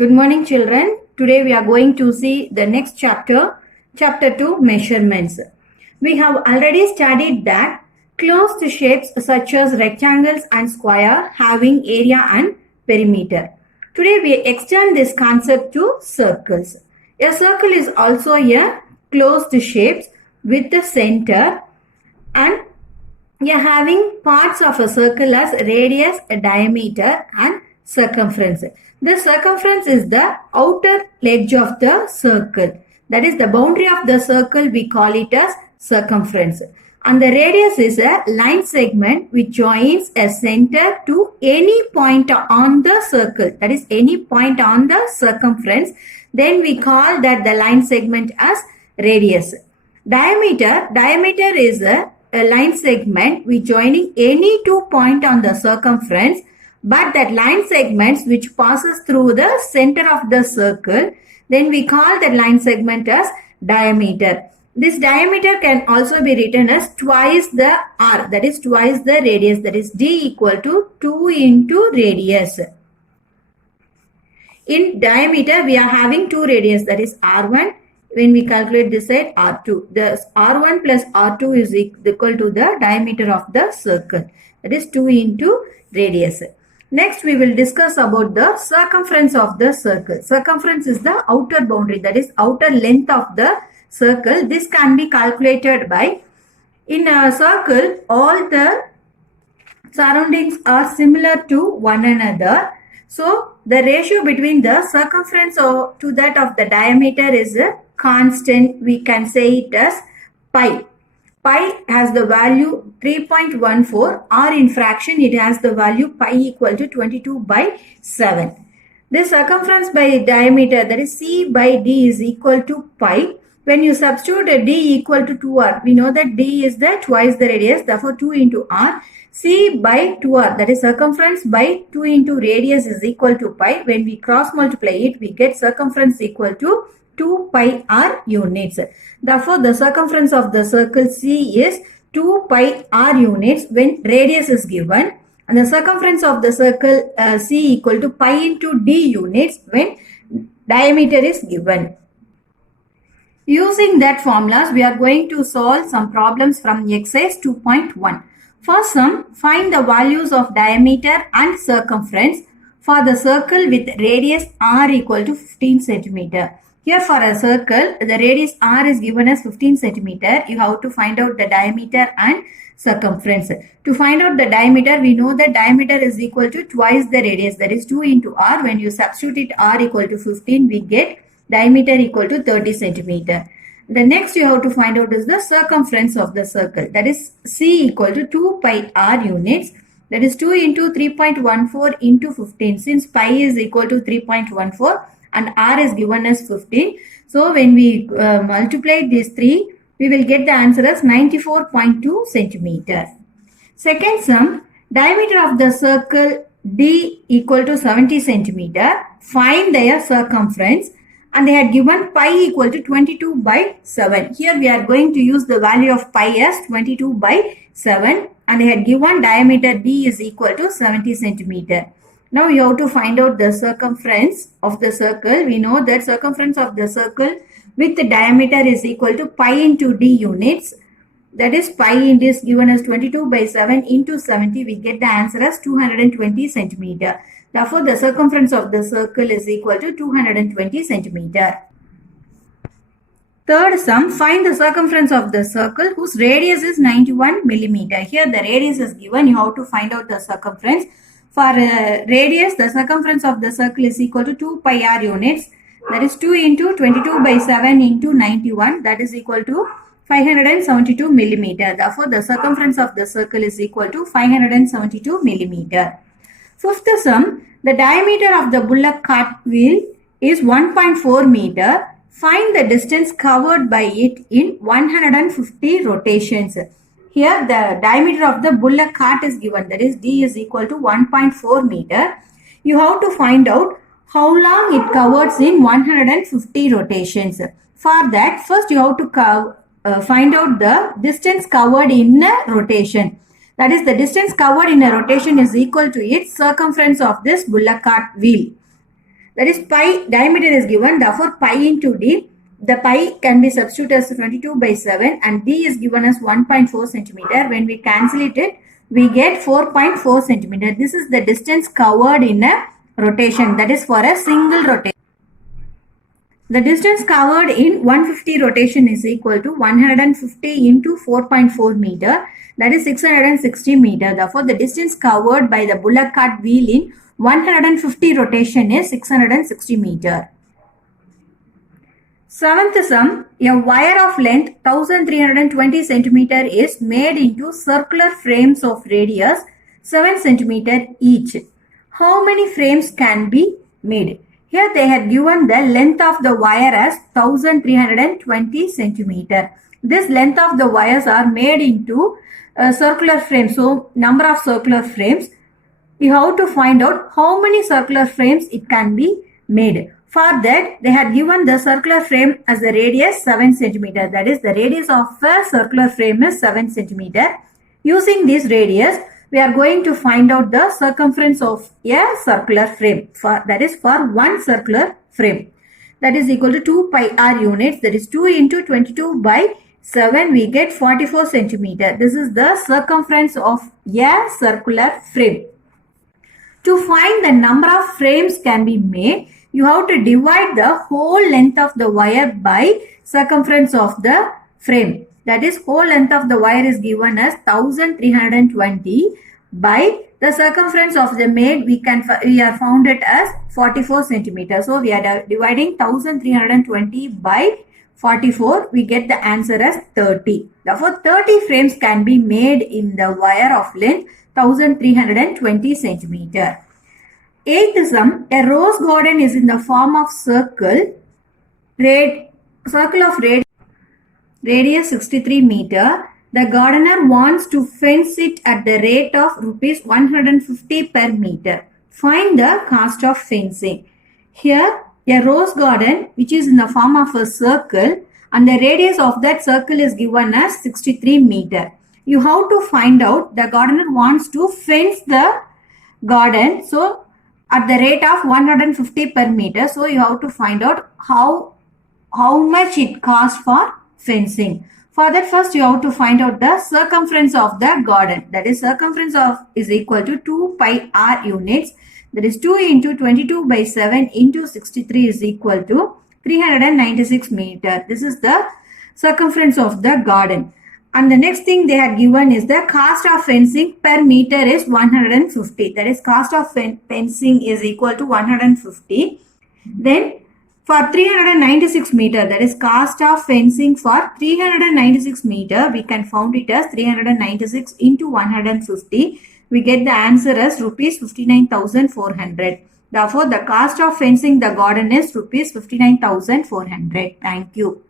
Good morning, children. Today we are going to see the next chapter, chapter 2, measurements. We have already studied that closed shapes such as rectangles and square having area and perimeter. Today we extend this concept to circles. A circle is also a closed shape with the center, and we are having parts of a circle as radius, diameter and circumference. The circumference is the outer edge of the circle. That is the boundary of the circle, we call it as circumference. And the radius is a line segment which joins a center to any point on the circle. That is any point on the circumference. Then we call that the line segment as radius. Diameter is a line segment which joining any 2 points on the circumference, but that line segments which passes through the center of the circle, then we call that line segment as diameter. This diameter can also be written as twice the r, that is twice the radius, that is d equal to 2 into radius. In diameter we are having two radius, that is r1. When we calculate this side, r2, the r1 plus r2 is equal to the diameter of the circle, that is 2 into radius. Next, we will discuss about the circumference of the circle. Circumference is the outer boundary, that is outer length of the circle. This can be calculated by, in a circle, all the surroundings are similar to one another. So, the ratio between the circumference to that of the diameter is a constant. We can say it as pi. Pi has the value 3.14, or in fraction it has the value pi equal to 22 by 7. The circumference by diameter, that is c by d, is equal to pi. When you substitute a d equal to 2r, we know that d is the twice the radius, therefore 2 into r. C by 2r, that is circumference by 2 into radius, is equal to pi. When we cross multiply it, we get circumference equal to 2 pi r units. Therefore, the circumference of the circle C is 2 pi r units when radius is given, and the circumference of the circle C equal to pi into d units when diameter is given. Using that formulas, we are going to solve some problems from exercise 2.1. First sum, find the values of diameter and circumference for the circle with radius r equal to 15 centimeter. Here for a circle, the radius r is given as 15 centimeter. You have to find out the diameter and circumference. To find out the diameter, we know that diameter is equal to twice the radius, that is 2 into r. When you substitute r equal to 15, we get diameter equal to 30 centimeter. The next you have to find out is the circumference of the circle, that is c equal to 2 pi r units, that is 2 into 3.14 into 15. Since pi is equal to 3.14 and r is given as 15, so when we multiply these three, we will get the answer as 94.2 centimeter. Second sum, diameter of the circle d equal to 70 centimeter. Find their circumference, and they had given pi equal to 22 by 7. Here we are going to use the value of pi as 22 by 7, and they had given diameter d is equal to 70 centimeter. Now you have to find out the circumference of the circle. We know that circumference of the circle with the diameter is equal to pi into d units. That is pi is given as 22 by 7 into 70. We get the answer as 220 centimeter. Therefore, the circumference of the circle is equal to 220 centimeter. Third sum, find the circumference of the circle whose radius is 91 millimeter. Here the radius is given. You have to find out the circumference. For radius, the circumference of the circle is equal to 2 pi r units. That is 2 into 22 by 7 into 91. That is equal to 572 millimeter. Therefore, the circumference of the circle is equal to 572 millimeter. Fifth sum, the diameter of the bullock cart wheel is 1.4 meter. Find the distance covered by it in 150 rotations. Here the diameter of the bullock cart is given, that is d is equal to 1.4 meter. You have to find out how long it covers in 150 rotations. For that, first you have to find out the distance covered in a rotation. That is, the distance covered in a rotation is equal to its circumference of this bullock cart wheel. That is pi, diameter is given, therefore pi into d. The pi can be substituted as 22 by 7 and d is given as 1.4 centimeter. When we cancel it, we get 4.4 centimeter. This is the distance covered in a rotation, that is for a single rotation. The distance covered in 150 rotation is equal to 150 into 4.4 meter, that is 660 meter. Therefore, the distance covered by the bullock cart wheel in 150 rotation is 660 meter. Seventh sum, a wire of length 1320 centimeter is made into circular frames of radius 7 centimeter each. How many frames can be made? Here they had given the length of the wire as 1320 centimeter. This length of the wires are made into circular frames. So, number of circular frames. We have to find out how many circular frames it can be made. For that, they had given the circular frame as the radius 7 centimeter. That is, the radius of a circular frame is 7 centimeter. Using this radius, we are going to find out the circumference of a circular frame. That is for one circular frame. That is equal to 2 pi r units. That is 2 into 22 by 7. We get 44 centimeter. This is the circumference of a circular frame. To find the number of frames can be made, you have to divide the whole length of the wire by circumference of the frame. That is, whole length of the wire is given as 1320 by the circumference of the made we are found it as 44 centimeters. So we are dividing 1320 by 44. We get the answer as 30. Therefore, 30 frames can be made in the wire of length 1320 centimeter. Eighth sum, a rose garden is in the form of circle of radius 63 meter. The gardener wants to fence it at the rate of rupees 150 per meter. Find the cost of fencing. Here, a rose garden which is in the form of a circle and the radius of that circle is given as 63 meter. You have to find out the gardener wants to fence the garden. So, at the rate of 150 per meter. So, you have to find out how much it costs for fencing. For that, first you have to find out the circumference of the garden. That is, circumference is equal to 2 pi r units. That is 2 into 22 by 7 into 63 is equal to 396 meter. This is the circumference of the garden. And the next thing they had given is the cost of fencing per meter is 150. That is, cost of fencing is equal to 150. Then for 396 meter, that is cost of fencing for 396 meter, we can found it as 396 into 150. We get the answer as rupees 59,400. Therefore, the cost of fencing the garden is rupees 59,400. Thank you.